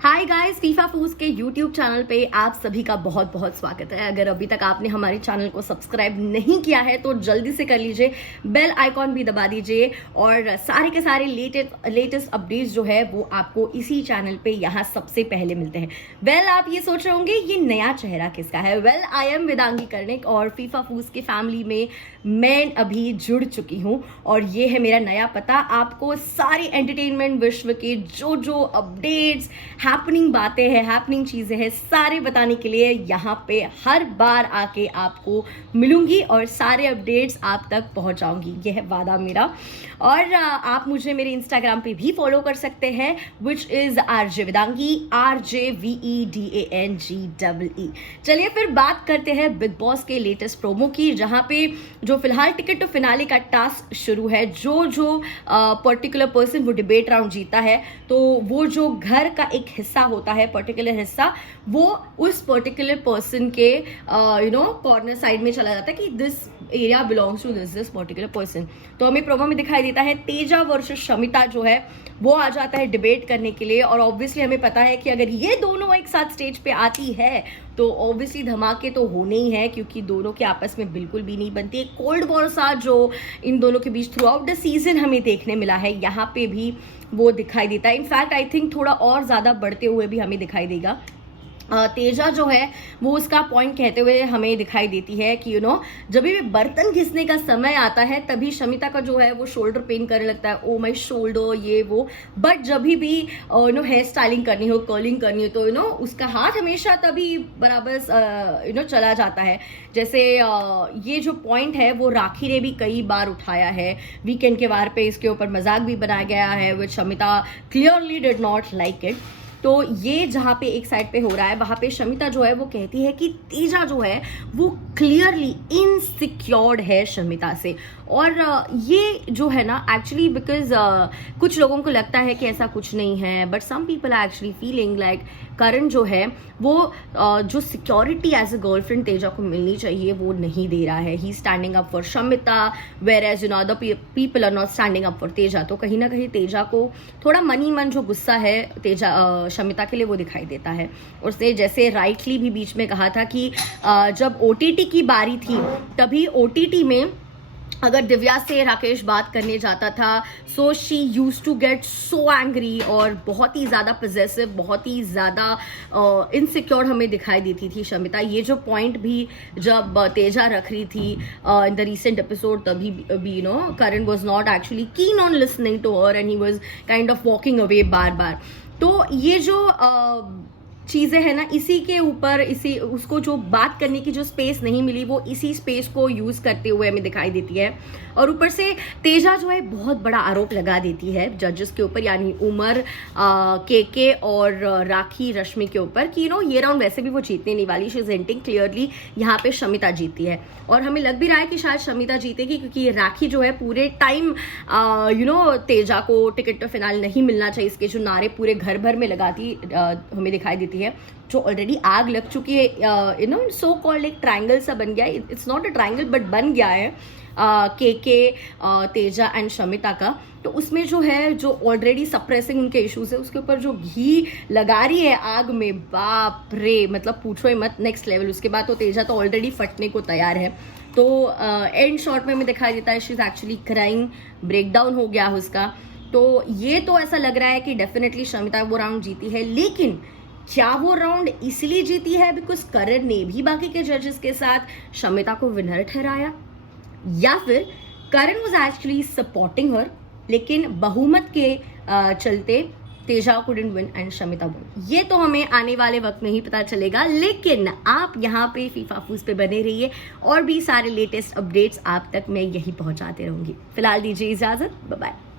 Hi guys, FIFA फूज के YouTube channel पे आप सभी का बहुत बहुत स्वागत है। अगर अभी तक आपने हमारे चैनल को सब्सक्राइब नहीं किया है तो जल्दी से कर लीजिए, बेल आइकॉन भी दबा दीजिए और सारे के सारे लेटेस्ट अपडेट्स जो है वो आपको इसी चैनल पे यहाँ सबसे पहले मिलते हैं। आप ये सोच रहे होंगे ये नया चेहरा किसका है। आई एम वेदांगी कर्णिक और फीफा फूज की फैमिली में मैं अभी जुड़ चुकी हूँ और ये है मेरा नया पता। आपको सारी एंटरटेनमेंट विश्व के जो अपडेट्स, हैपनिंग बातें हैं, हैपनिंग चीजें हैं, सारे बताने के लिए यहाँ पे हर बार आके आपको मिलूंगी और सारे अपडेट्स आप तक पहुंचाऊंगी। यह है वादा मेरा। और आप मुझे मेरे इंस्टाग्राम पे भी फॉलो कर सकते हैं, which is RJ Vedangi, RJVEDANGEE। चलिए फिर बात करते हैं बिग बॉस के लेटेस्ट प्रोमो की, जहां पे जो फिलहाल टिकट टू फिनाले का टास्क शुरू है। जो पर्टिकुलर पर्सन वो डिबेट राउंड जीता है तो वो जो घर का एक हिस्सा होता है, पर्टिकुलर हिस्सा, वो उस पर्टिकुलर पर्सन के कॉर्नर साइड में चला जाता है कि this area belongs to this particular person. तो हमें प्रोमो में दिखाई देता है तेजा वर्सेस शमिता जो है वो आ जाता है डिबेट करने के लिए। और ऑब्वियसली हमें पता है कि अगर ये दोनों एक साथ स्टेज पे आती है तो ऑब्वियसली धमाके तो होने ही है, क्योंकि दोनों के आपस में बिल्कुल भी नहीं बनती। एक कोल्ड वॉर सा जो इन दोनों के बीच थ्रू आउट द सीजन हमें देखने मिला है, यहाँ पे भी वो दिखाई देता है। इनफैक्ट आई थिंक थोड़ा और ज्यादा बढ़ते हुए भी हमें दिखाई देगा। तेजा जो है वो उसका पॉइंट कहते हुए हमें दिखाई देती है कि जब भी बर्तन घिसने का समय आता है तभी शमिता का जो है वो शोल्डर पेन करने लगता है, ओ माय शोल्डर, ये वो। बट जब भी हेयर स्टाइलिंग करनी हो, कर्लिंग करनी हो तो उसका हाथ हमेशा तभी बराबर चला जाता है। जैसे ये जो पॉइंट है वो राखी ने भी कई बार उठाया है वीकेंड के वार पे, इसके ऊपर मजाक भी बनाया गया है, which Shamita clearly did not like it. तो ये जहाँ पे एक साइड पे हो रहा है वहां पे शमिता जो है वो कहती है कि तेजा जो है वो क्लियरली इनसिक्योर्ड है शमिता से। और ये जो है ना एक्चुअली बिकॉज कुछ लोगों को लगता है कि ऐसा कुछ नहीं है, but some people are actually feeling like Karan जो है वो जो security as a girlfriend Teja को मिलनी चाहिए वो नहीं दे रहा है। He standing up for Shamita where as other people are not standing up for Teja. तो कहीं ना कहीं तेजा को थोड़ा मन जो गुस्सा है तेजा शमिता के लिए वो दिखाई देता है। और से जैसे राइटली भी बीच में कहा था कि जब OTT की बारी थी तभी OTT में अगर दिव्या से राकेश बात करने जाता था so she use to get so angry और बहुत ही ज़्यादा पजेसिव, बहुत ही ज़्यादा इनसिक्योर हमें दिखाई देती थी शमिता। ये जो पॉइंट भी जब तेजा रख रही थी इन द रिसेंट एपिसोड तभी भी Karan was not actually keen on listening to her and he was kind of walking away बार बार। तो ये जो चीज़ें हैं ना, इसी के ऊपर उसको जो बात करने की जो स्पेस नहीं मिली वो इसी स्पेस को यूज़ करते हुए हमें दिखाई देती है। और ऊपर से तेजा जो है बहुत बड़ा आरोप लगा देती है जजेस के ऊपर, यानी उमर, के और राखी रश्मि के ऊपर कि ये राउंड वैसे भी वो जीतने नहीं वाली। शी इज हिंटिंग क्लियरली यहाँ पे शमिता जीती है और हमें लग भी रहा है कि शायद शमिता जीतेगी, क्योंकि राखी जो है पूरे टाइम तेजा को टिकट टू फिनाल नहीं मिलना चाहिए इसके जो नारे पूरे घर भर में लगाती हमें दिखाई देती है। जो ऑलरेडी आग लग चुकी है सो कॉल्ड एक ट्रायंगल सा बन गया है। It's not a triangle but बन गया है के तेजा एंड शमिता का। तो उसमें जो है जो ऑलरेडी सप्रेसिंग उनके इश्यूज है उसके ऊपर जो घी लगा रही है आग में, बाप रे, मतलब पूछो ही मत, नेक्स्ट लेवल। उसके बाद तो तेजा तो ऑलरेडी फटने को तैयार है। तो एंड शॉट में हमें दिखाई देता है she is actually crying, breakdown हो गया उसका। तो ये तो ऐसा लग रहा है कि डेफिनेटली शमिता वो राउंड जीती है, लेकिन क्या वो राउंड इसलिए जीती है बिकॉज करण ने भी बाकी के जजेस के साथ शमिता को विनर ठहराया, या फिर करण वॉज एक्चुअली सपोर्टिंग हर लेकिन बहुमत के चलते Teja couldn't win and Shamita win. ये तो हमें आने वाले वक्त में ही पता चलेगा, लेकिन आप यहाँ पे फीफा फूज पे बने रहिए और भी सारे लेटेस्ट अपडेट्स आप तक मैं यही पहुंचाते रहूंगी। फिलहाल दीजिए इजाजत, बाय बाय।